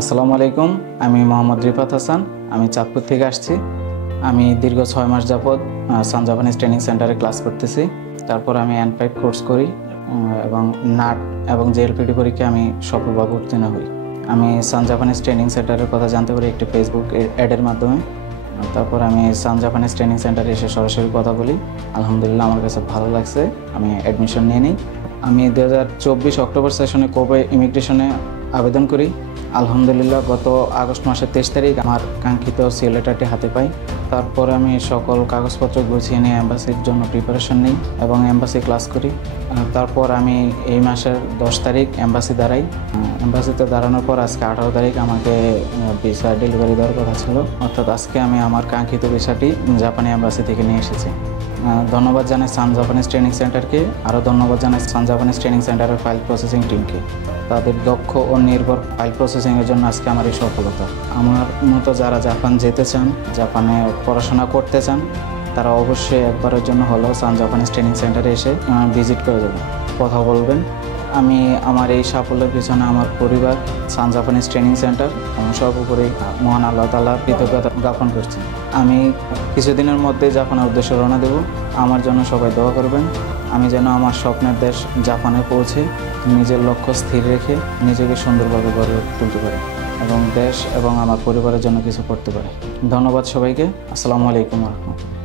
আসসালামু আলাইকুম। আমি মোহাম্মদ রিফাত হাসান। আমি চাঁদপুর থেকে আসছি। আমি দীর্ঘ 6 মাস যাবৎ সান জাপানিজ ট্রেনিং সেন্টারে ক্লাস করতেছি। তারপর আমি N5 কোর্স করি এবং নাট এবং জেএলপিটি পরীক্ষায় আমি সফলভাবে উত্তীর্ণ হই। আমি সান জাপানিজ ট্রেনিং সেন্টারের কথা জানতে পারি একটি ফেসবুক অ্যাডের মাধ্যমে। তারপর আমি সান জাপানিজ ট্রেনিং সেন্টারে এসে সরাসরি কথা বলি। আলহামদুলিল্লাহ আমার কাছে ভালো লাগছে। আমি অ্যাডমিশন নিয়ে নিই। আমি 2024 অক্টোবর সেশনে কোবে ইমিগ্রেশনে আবেদন করি। আলহামদুলিল্লাহ গত আগস্ট মাসের 23 তারিখ আমার কাঙ্ক্ষিত সিএল লেটারটি হাতে পাই। তারপর আমি সকল কাগজপত্র গুছিয়ে নিয়ে এম্বাসির জন্য প্রিপারেশন নিই এবং এম্বাসি ক্লাস করি। তারপর আমি এই মাসের 10 তারিখ এম্বাসি দাঁড়াই। এম্বাসিতে দাঁড়ানোর পর আজকে 18 তারিখ আমাকে ভিসা ডেলিভারি দেওয়ার কথা ছিল, অর্থাৎ আজকে আমি আমার কাঙ্ক্ষিত ভিসাটি জাপানি এম্বাসি থেকে নিয়ে এসেছি। ধন্যবাদ জানাই সান জাপানিজ ট্রেনিং সেন্টারকে। আরও ধন্যবাদ জানাই সান জাপানিজ ট্রেনিং সেন্টারের ফাইল প্রসেসিং টিমকে। তাদের দক্ষ ও নির্ভর ফাইল প্রসেসিংয়ের জন্য আজকে আমার এই সফলতা। আমার মতো যারা জাপান যেতে চান, জাপানে পড়াশোনা করতে চান, তারা অবশ্যই একবারের জন্য হলেও সান জাপানিজ ট্রেনিং সেন্টারে এসে ভিজিট করে যাবেন, কথা বলবেন। আমি আমার এই সাফল্যের পিছনে আমার পরিবার, সান জাপানিজ ট্রেনিং সেন্টার এবং সর্বোপরি মহান আল্লাহ তাআলার কৃতজ্ঞতা জ্ঞাপন করছি। আমি কিছুদিনের মধ্যে জাপানের উদ্দেশ্যে রওনা দেব। আমার জন্য সবাই দোয়া করবেন। আমি যেন আমার স্বপ্নের দেশ জাপানে পৌঁছে নিজের লক্ষ্য স্থির রেখে নিজেকে সুন্দরভাবে গড়ে তুলতে পারি এবং দেশ এবং আমার পরিবারের জন্য কিছু করতে পারি। ধন্যবাদ সবাইকে। আসসালামু আলাইকুম ওয়া রাহমাতুল্লাহ।